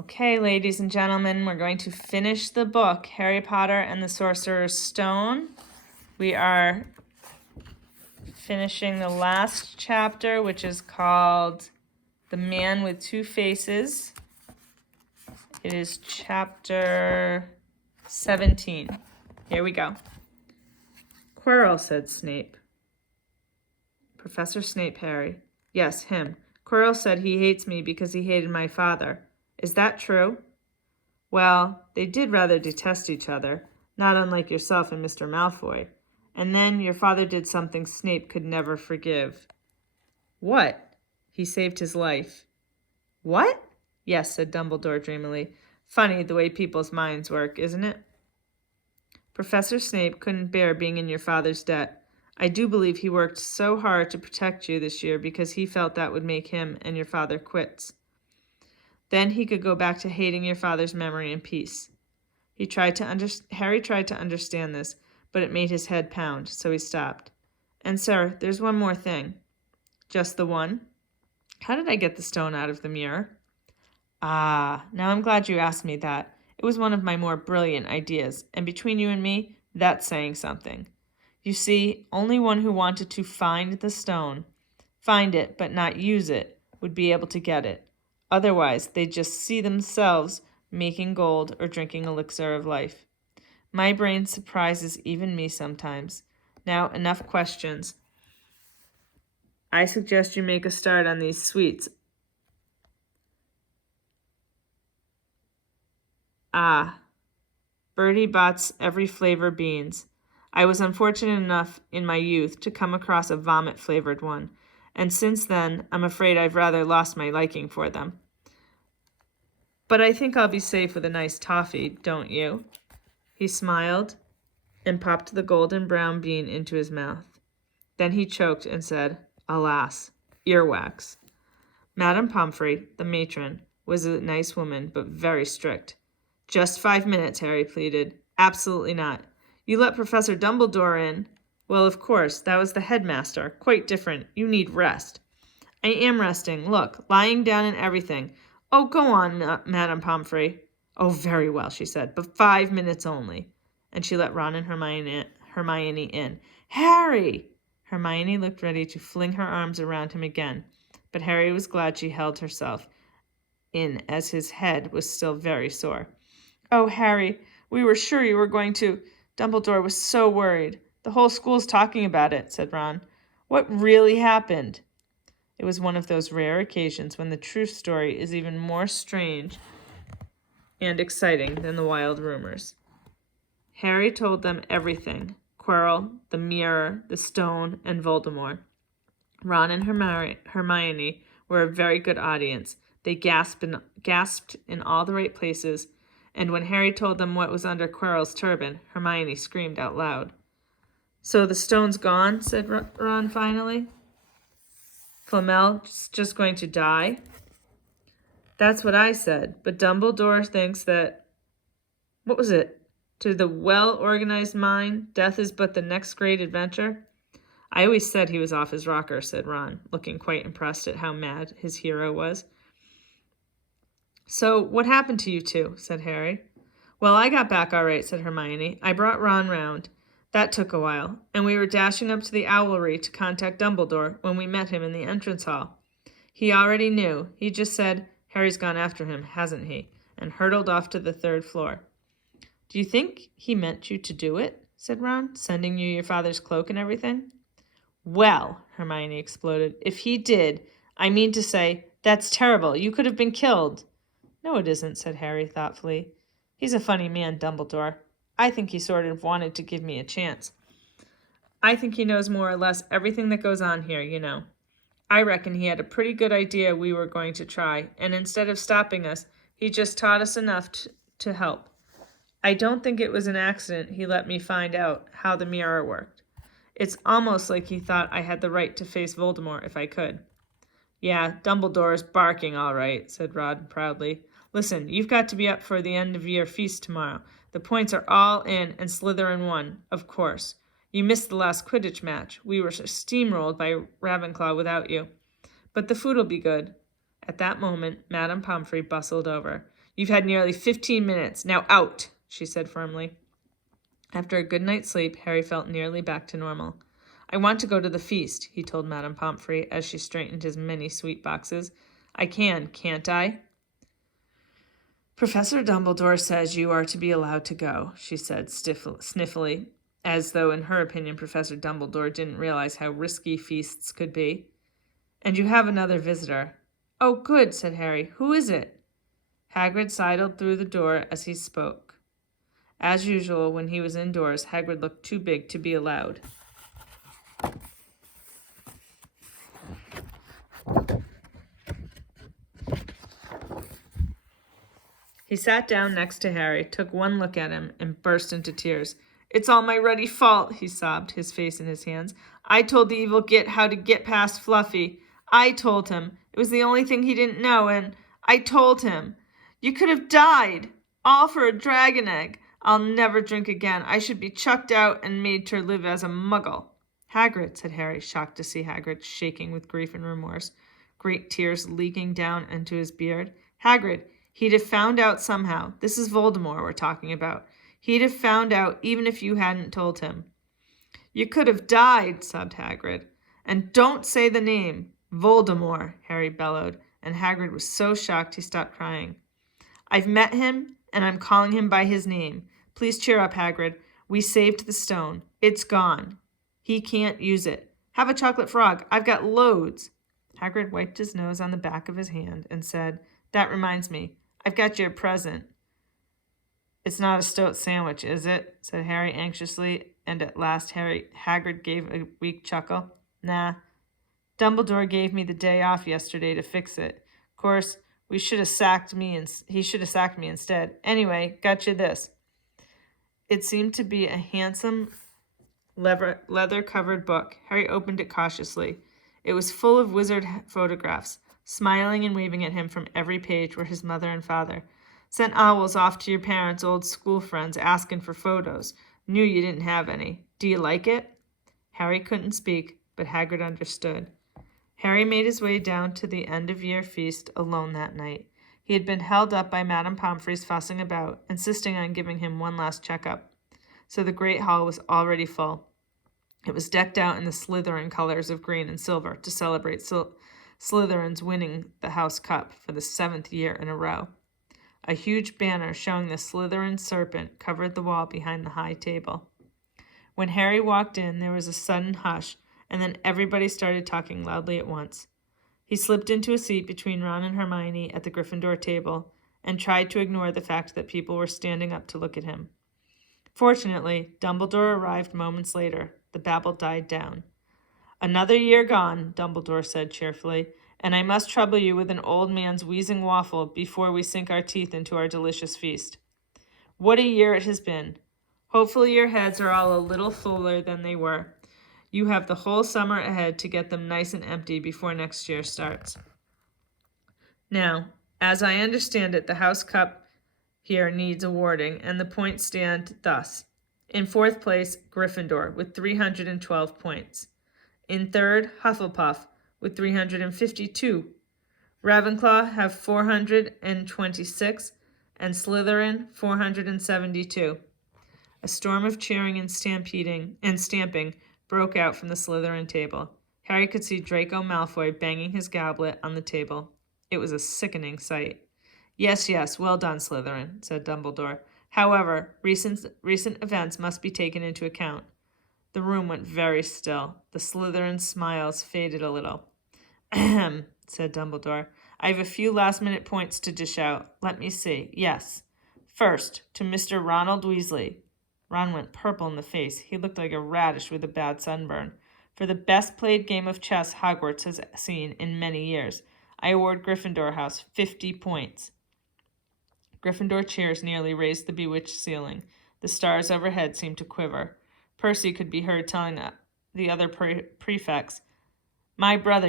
Okay, ladies and gentlemen, we're going to finish the book, Harry Potter and the Sorcerer's Stone. We are finishing the last chapter, which is called The Man with Two Faces. It is chapter 17. Here we go. Quirrell, said Snape. Professor Snape, Harry. Yes, him. Quirrell said he hates me because he hated my father. Is that true? Well, they did rather detest each other, not unlike yourself and Mr. Malfoy. And then your father did something Snape could never forgive. What? He saved his life. What? Yes, said Dumbledore dreamily. Funny the way people's minds work, isn't it? Professor Snape couldn't bear being in your father's debt. I do believe he worked so hard to protect you this year because he felt that would make him and your father quits. Then he could go back to hating your father's memory in peace. Harry tried to understand this, but it made his head pound, so he stopped. And sir, there's one more thing. Just the one? How did I get the stone out of the mirror? Ah, now I'm glad you asked me that. It was one of my more brilliant ideas, and between you and me, that's saying something. You see, only one who wanted to find the stone, find it but not use it, would be able to get it. Otherwise, they'd just see themselves making gold or drinking elixir of life. My brain surprises even me sometimes. Now, enough questions. I suggest you make a start on these sweets. Ah, Bertie Bott's every flavor beans. I was unfortunate enough in my youth to come across a vomit-flavored one, and since then, I'm afraid I've rather lost my liking for them. But I think I'll be safe with a nice toffee, don't you? He smiled and popped the golden brown bean into his mouth. Then he choked and said, Alas, earwax. Madame Pomfrey, the matron, was a nice woman, but very strict. Just 5 minutes, Harry pleaded. Absolutely not. You let Professor Dumbledore in. Well, of course, that was the headmaster. Quite different. You need rest. I am resting. Look, lying down and everything. Oh, go on, Madame Pomfrey. Oh, very well, she said, but 5 minutes only. And she let Ron and Hermione in. Harry! Hermione looked ready to fling her arms around him again, but Harry was glad she held herself in as his head was still very sore. Oh, Harry, we were sure you were going to. Dumbledore was so worried. The whole school's talking about it, said Ron. What really happened? It was one of those rare occasions when the true story is even more strange and exciting than the wild rumors. Harry told them everything. Quirrell, the mirror, the stone, and Voldemort. Ron and Hermione were a very good audience. They gasped in all the right places, and when Harry told them what was under Quirrell's turban, Hermione screamed out loud. So the stone's gone, said Ron finally. Flamel's just going to die? That's what I said, but Dumbledore thinks that... What was it? To the well-organized mind, death is but the next great adventure? I always said he was off his rocker, said Ron, looking quite impressed at how mad his hero was. So, what happened to you two? Said Harry. Well, I got back all right, said Hermione. I brought Ron round. That took a while, and we were dashing up to the Owlery to contact Dumbledore when we met him in the entrance hall. He already knew. He just said, Harry's gone after him, hasn't he? And hurtled off to the 3rd floor. Do you think he meant you to do it? Said Ron, sending you your father's cloak and everything. Well, Hermione exploded, if he did, I mean to say, that's terrible. You could have been killed. No, it isn't, said Harry thoughtfully. He's a funny man, Dumbledore. I think he sort of wanted to give me a chance. I think he knows more or less everything that goes on here, you know. I reckon he had a pretty good idea we were going to try, and instead of stopping us, he just taught us enough to help. I don't think it was an accident he let me find out how the mirror worked. It's almost like he thought I had the right to face Voldemort if I could. Yeah, Dumbledore's barking all right, said Ron proudly. Listen, you've got to be up for the end-of-year feast tomorrow. The points are all in, and Slytherin won, of course. You missed the last Quidditch match. We were steamrolled by Ravenclaw without you. But the food'll be good. At that moment, Madame Pomfrey bustled over. You've had nearly 15 minutes. Now out, she said firmly. After a good night's sleep, Harry felt nearly back to normal. I want to go to the feast, he told Madame Pomfrey as she straightened his many sweet boxes. I can, can't I? Professor Dumbledore says you are to be allowed to go, she said sniffily, as though in her opinion Professor Dumbledore didn't realize how risky feasts could be. And you have another visitor. Oh, good, said Harry. Who is it? Hagrid sidled through the door as he spoke. As usual, when he was indoors, Hagrid looked too big to be allowed. He sat down next to Harry, took one look at him, and burst into tears. It's all my ruddy fault, he sobbed, his face in his hands. I told the evil Git how to get past Fluffy. I told him. It was the only thing he didn't know, and I told him. You could have died. All for a dragon egg. I'll never drink again. I should be chucked out and made to live as a muggle. Hagrid, said Harry, shocked to see Hagrid shaking with grief and remorse, great tears leaking down into his beard. Hagrid, he'd have found out somehow. This is Voldemort we're talking about. He'd have found out even if you hadn't told him. You could have died, sobbed Hagrid. And don't say the name. Voldemort, Harry bellowed, and Hagrid was so shocked he stopped crying. I've met him, and I'm calling him by his name. Please cheer up, Hagrid. We saved the stone. It's gone. He can't use it. Have a chocolate frog. I've got loads. Hagrid wiped his nose on the back of his hand and said, That reminds me. I've got you a present. It's not a stoat sandwich, is it? Said Harry anxiously, and at last Hagrid gave a weak chuckle. Nah. Dumbledore gave me the day off yesterday to fix it. Of course, he should have sacked me instead. Anyway, got you this. It seemed to be a handsome leather-covered book. Harry opened it cautiously. It was full of wizard photographs. Smiling and waving at him from every page were his mother and father. Sent owls off to your parents' old school friends asking for photos. Knew you didn't have any. Do you like it? Harry couldn't speak, but Hagrid understood. Harry made his way down to the end-of-year feast alone that night. He had been held up by Madame Pomfrey's fussing about, insisting on giving him one last checkup. So the great hall was already full. It was decked out in the Slytherin colors of green and silver to celebrate Slytherin's winning the House Cup for the 7th year in a row. A huge banner showing the Slytherin serpent covered the wall behind the high table. When Harry walked in, there was a sudden hush, and then everybody started talking loudly at once. He slipped into a seat between Ron and Hermione at the Gryffindor table and tried to ignore the fact that people were standing up to look at him. Fortunately, Dumbledore arrived moments later. The babble died down. Another year gone, Dumbledore said cheerfully, and I must trouble you with an old man's wheezing waffle before we sink our teeth into our delicious feast. What a year it has been. Hopefully your heads are all a little fuller than they were. You have the whole summer ahead to get them nice and empty before next year starts. Now, as I understand it, the House Cup here needs awarding, and the points stand thus. In 4th place, Gryffindor with 312 points. In 3rd, Hufflepuff with 352. Ravenclaw have 426, and Slytherin 472. A storm of cheering and stamping broke out from the Slytherin table. Harry could see Draco Malfoy banging his goblet on the table. It was a sickening sight. Yes, well done, Slytherin, said Dumbledore. However, recent events must be taken into account. The room went very still. The Slytherin smiles faded a little. Ahem, said Dumbledore. I have a few last-minute points to dish out. Let me see. Yes. First, to Mr. Ronald Weasley. Ron went purple in the face. He looked like a radish with a bad sunburn. For the best-played game of chess Hogwarts has seen in many years, I award Gryffindor House 50 points. Gryffindor cheers nearly raised the bewitched ceiling. The stars overhead seemed to quiver. Percy could be heard telling the other prefects, My brother,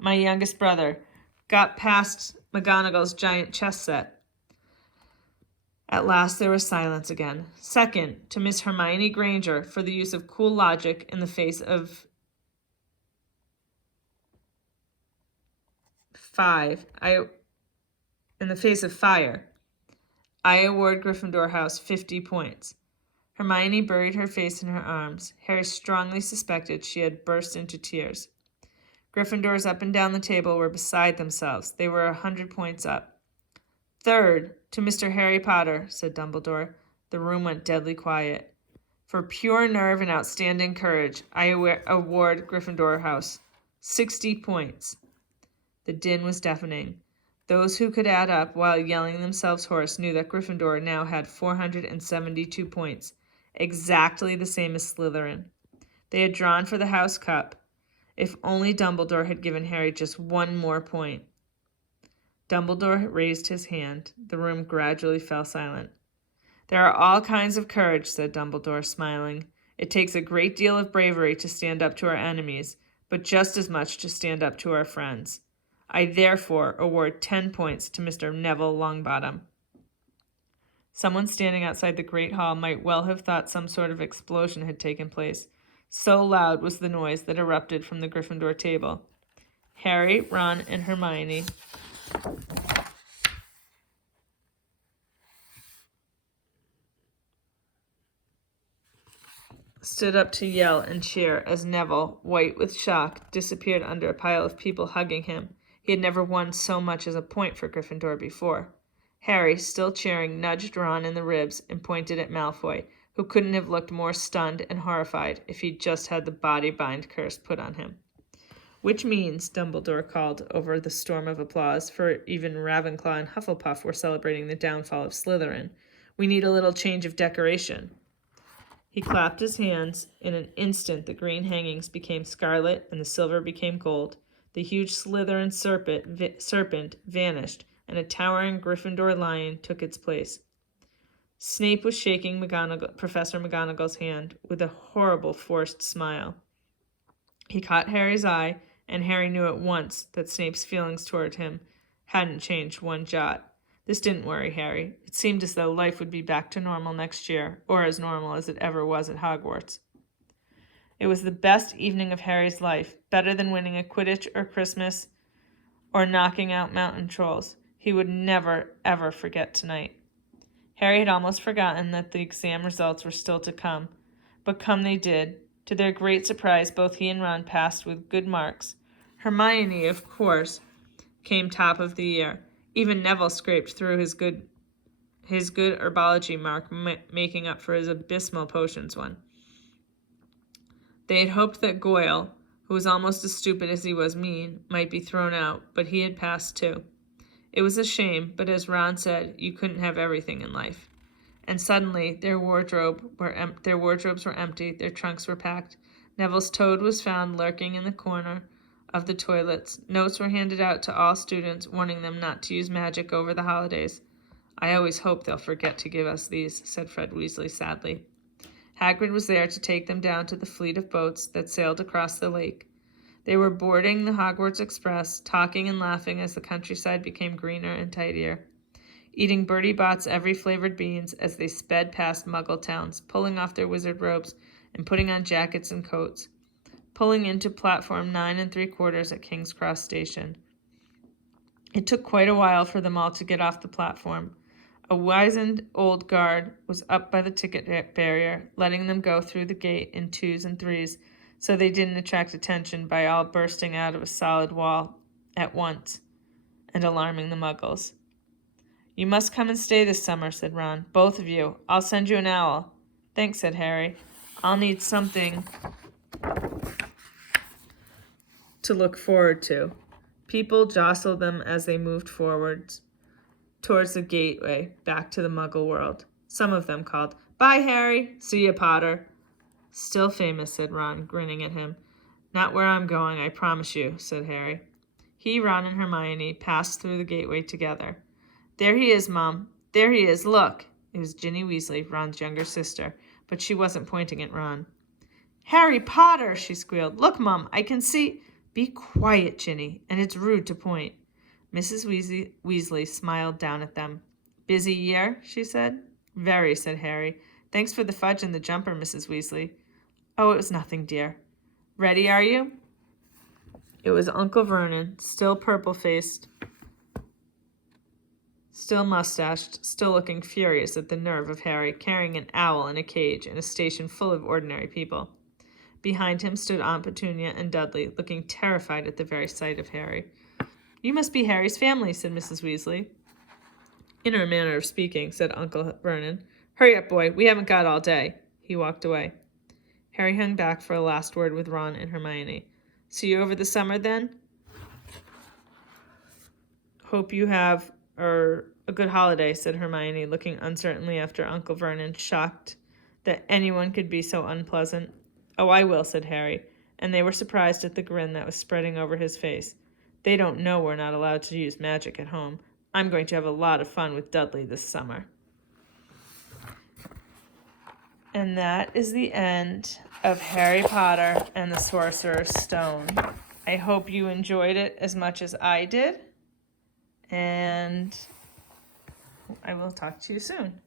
my youngest brother, got past McGonagall's giant chess set. At last there was silence again. Second, to Miss Hermione Granger for the use of cool logic in the face of fire. I award Gryffindor House 50 points. Hermione buried her face in her arms. Harry strongly suspected she had burst into tears. Gryffindors up and down the table were beside themselves. They were 100 points up. Third, to Mr. Harry Potter, said Dumbledore. The room went deadly quiet. For pure nerve and outstanding courage, I award Gryffindor House 60 points. The din was deafening. Those who could add up while yelling themselves hoarse knew that Gryffindor now had 472 points, exactly the same as Slytherin. They had drawn for the House Cup. If only Dumbledore had given Harry just one more point. Dumbledore raised his hand. The room gradually fell silent. There are all kinds of courage, said Dumbledore, smiling. It takes a great deal of bravery to stand up to our enemies, but just as much to stand up to our friends. I therefore award 10 points to Mr. Neville Longbottom. Someone standing outside the great hall might well have thought some sort of explosion had taken place. So loud was the noise that erupted from the Gryffindor table. Harry, Ron, and Hermione stood up to yell and cheer as Neville, white with shock, disappeared under a pile of people hugging him. He had never won so much as a point for Gryffindor before. Harry, still cheering, nudged Ron in the ribs and pointed at Malfoy, who couldn't have looked more stunned and horrified if he'd just had the body-bind curse put on him. Which means, Dumbledore called over the storm of applause, for even Ravenclaw and Hufflepuff were celebrating the downfall of Slytherin. We need a little change of decoration. He clapped his hands. In an instant, the green hangings became scarlet and the silver became gold. The huge Slytherin serpent vanished, and a towering Gryffindor lion took its place. Snape was shaking Professor McGonagall's hand with a horrible forced smile. He caught Harry's eye, and Harry knew at once that Snape's feelings toward him hadn't changed one jot. This didn't worry Harry. It seemed as though life would be back to normal next year, or as normal as it ever was at Hogwarts. It was the best evening of Harry's life, better than winning a Quidditch or Christmas or knocking out mountain trolls. He would never, ever forget tonight. Harry had almost forgotten that the exam results were still to come, but come they did. To their great surprise, both he and Ron passed with good marks. Hermione, of course, came top of the year. Even Neville scraped through his good herbology mark, making up for his abysmal potions one. They had hoped that Goyle, who was almost as stupid as he was mean, might be thrown out, but he had passed too. It was a shame, but as Ron said, you couldn't have everything in life. And suddenly their wardrobes were empty, their trunks were packed. Neville's toad was found lurking in the corner of the toilets. Notes were handed out to all students, warning them not to use magic over the holidays. I always hope they'll forget to give us these, said Fred Weasley sadly. Hagrid was there to take them down to the fleet of boats that sailed across the lake. They were boarding the Hogwarts Express, talking and laughing as the countryside became greener and tidier, eating Bertie Bott's every flavored beans as they sped past Muggle towns, pulling off their wizard robes and putting on jackets and coats, pulling into platform 9 3/4 at King's Cross Station. It took quite a while for them all to get off the platform. A wizened old guard was up by the ticket barrier, letting them go through the gate in 2s and 3s, so they didn't attract attention by all bursting out of a solid wall at once and alarming the Muggles. You must come and stay this summer, said Ron. Both of you. I'll send you an owl. Thanks, said Harry. I'll need something to look forward to. People jostled them as they moved forwards towards the gateway back to the Muggle world. Some of them called, Bye, Harry. See ya, Potter. Still famous, said Ron, grinning at him. Not where I'm going, I promise you, said Harry. He, Ron, and Hermione passed through the gateway together. There he is, Mom. There he is, look. It was Ginny Weasley, Ron's younger sister, but she wasn't pointing at Ron. Harry Potter, she squealed. Look, Mom, I can see. Be quiet, Ginny, and it's rude to point. Mrs. Weasley smiled down at them. Busy year, she said. Very, said Harry. Thanks for the fudge and the jumper, Mrs. Weasley. Oh, it was nothing, dear. Ready, are you? It was Uncle Vernon, still purple-faced, still mustached, still looking furious at the nerve of Harry carrying an owl in a cage in a station full of ordinary people. Behind him stood Aunt Petunia and Dudley, looking terrified at the very sight of Harry. "You must be Harry's family," said Mrs. Weasley. "In her manner of speaking," said Uncle Vernon. "Hurry up, boy. We haven't got all day." He walked away. Harry hung back for a last word with Ron and Hermione. "See you over the summer, then?" "Hope you have a good holiday," said Hermione, looking uncertainly after Uncle Vernon, shocked that anyone could be so unpleasant. "Oh, I will," said Harry, and they were surprised at the grin that was spreading over his face. "They don't know we're not allowed to use magic at home. I'm going to have a lot of fun with Dudley this summer." And that is the end of Harry Potter and the Sorcerer's Stone. I hope you enjoyed it as much as I did, and I will talk to you soon.